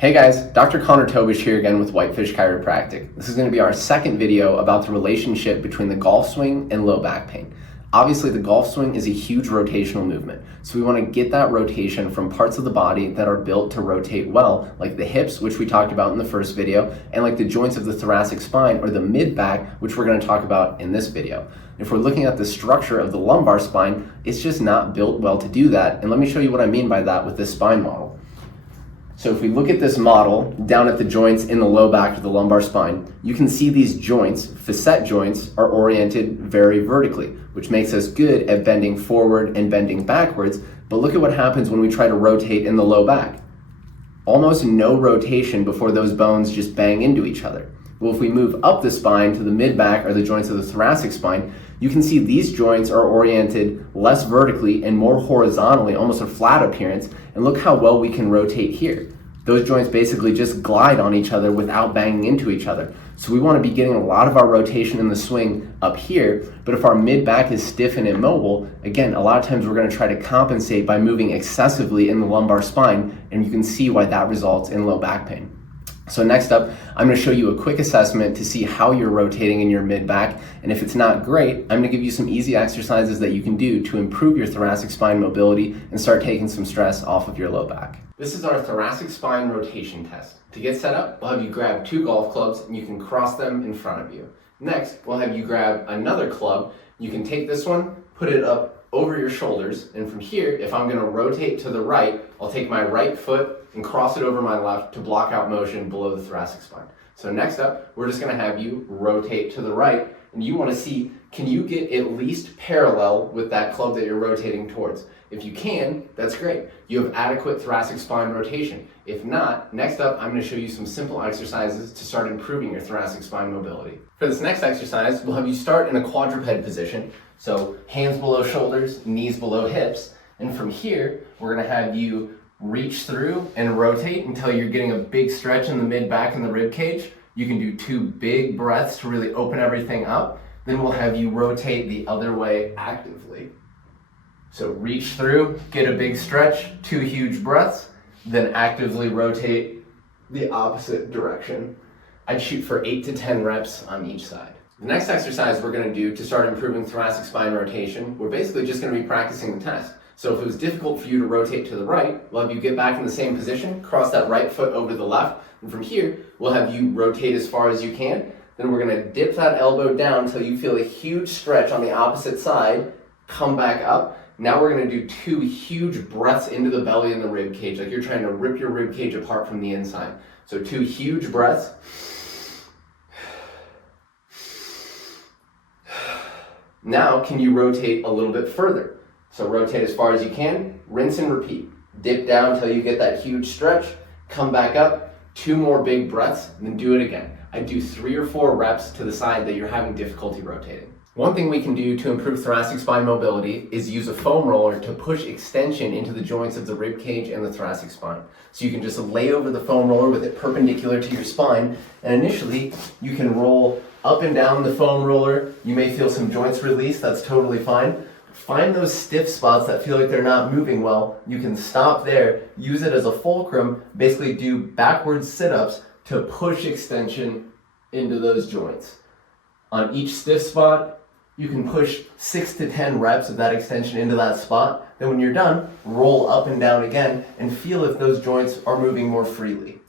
Hey guys, Dr. Tobisch here again with Whitefish Chiropractic. This is going to be our second video about the relationship between the golf swing and low back pain. Obviously, the golf swing is a huge rotational movement, so we want to get that rotation from parts of the body that are built to rotate well, like the hips, which we talked about in the first video, and like the joints of the thoracic spine or the mid-back, which we're going to talk about in this video. If we're looking at the structure of the lumbar spine, it's just not built well to do that, and let me show you what I mean by that with this spine model. So if we look at this model down at the joints in the low back of the lumbar spine, you can see these joints, facet joints, are oriented very vertically, which makes us good at bending forward and bending backwards. But look at what happens when we try to rotate in the low back. Almost no rotation before those bones just bang into each other. Well, if we move up the spine to the mid-back or the joints of the thoracic spine, you can see these joints are oriented less vertically and more horizontally, almost a flat appearance. And look how well we can rotate here. Those joints basically just glide on each other without banging into each other. So we want to be getting a lot of our rotation in the swing up here, but if our mid-back is stiff and immobile, again, a lot of times we're going to try to compensate by moving excessively in the lumbar spine, and you can see why that results in low back pain. So next up, I'm going to show you a quick assessment to see how you're rotating in your mid-back, and if it's not great, I'm going to give you some easy exercises that you can do to improve your thoracic spine mobility and start taking some stress off of your low back. This is our thoracic spine rotation test. To get set up, we'll have you grab 2 golf clubs and you can cross them in front of you. Next, we'll have you grab another club. You can take this one, put it up over your shoulders, and from here, if I'm going to rotate to the right, I'll take my right foot and cross it over my left to block out motion below the thoracic spine. So next up, we're just going to have you rotate to the right, and you want to see, can you get at least parallel with that club that you're rotating towards? If you can, that's great. You have adequate thoracic spine rotation. If not, next up, I'm going to show you some simple exercises to start improving your thoracic spine mobility. For this next exercise, we'll have you start in a quadruped position. So hands below shoulders, knees below hips. And from here, we're going to have you reach through and rotate until you're getting a big stretch in the mid-back and the rib cage. You can do 2 big breaths to really open everything up. Then we'll have you rotate the other way actively. So reach through, get a big stretch, 2 huge breaths, then actively rotate the opposite direction. I'd shoot for 8 to 10 reps on each side. The next exercise we're going to do to start improving thoracic spine rotation, we're basically just going to be practicing the test. So if it was difficult for you to rotate to the right, we'll have you get back in the same position, cross that right foot over the left, and from here, we'll have you rotate as far as you can. Then we're going to dip that elbow down until you feel a huge stretch on the opposite side, come back up. Now we're going to do 2 huge breaths into the belly and the rib cage, like you're trying to rip your rib cage apart from the inside. So 2 huge breaths. Now, can you rotate a little bit further? So rotate as far as you can, rinse and repeat. Dip down until you get that huge stretch, come back up, 2 more big breaths, and then do it again. I do 3 or 4 reps to the side that you're having difficulty rotating. One thing we can do to improve thoracic spine mobility is use a foam roller to push extension into the joints of the rib cage and the thoracic spine. So you can just lay over the foam roller with it perpendicular to your spine, and initially you can roll up and down the foam roller. You may feel some joints release, that's totally fine. Find those stiff spots that feel like they're not moving well. You can stop there, use it as a fulcrum, basically do backwards sit-ups to push extension into those joints. On each stiff spot, you can push 6 to 10 reps of that extension into that spot. Then when you're done, roll up and down again and feel if those joints are moving more freely.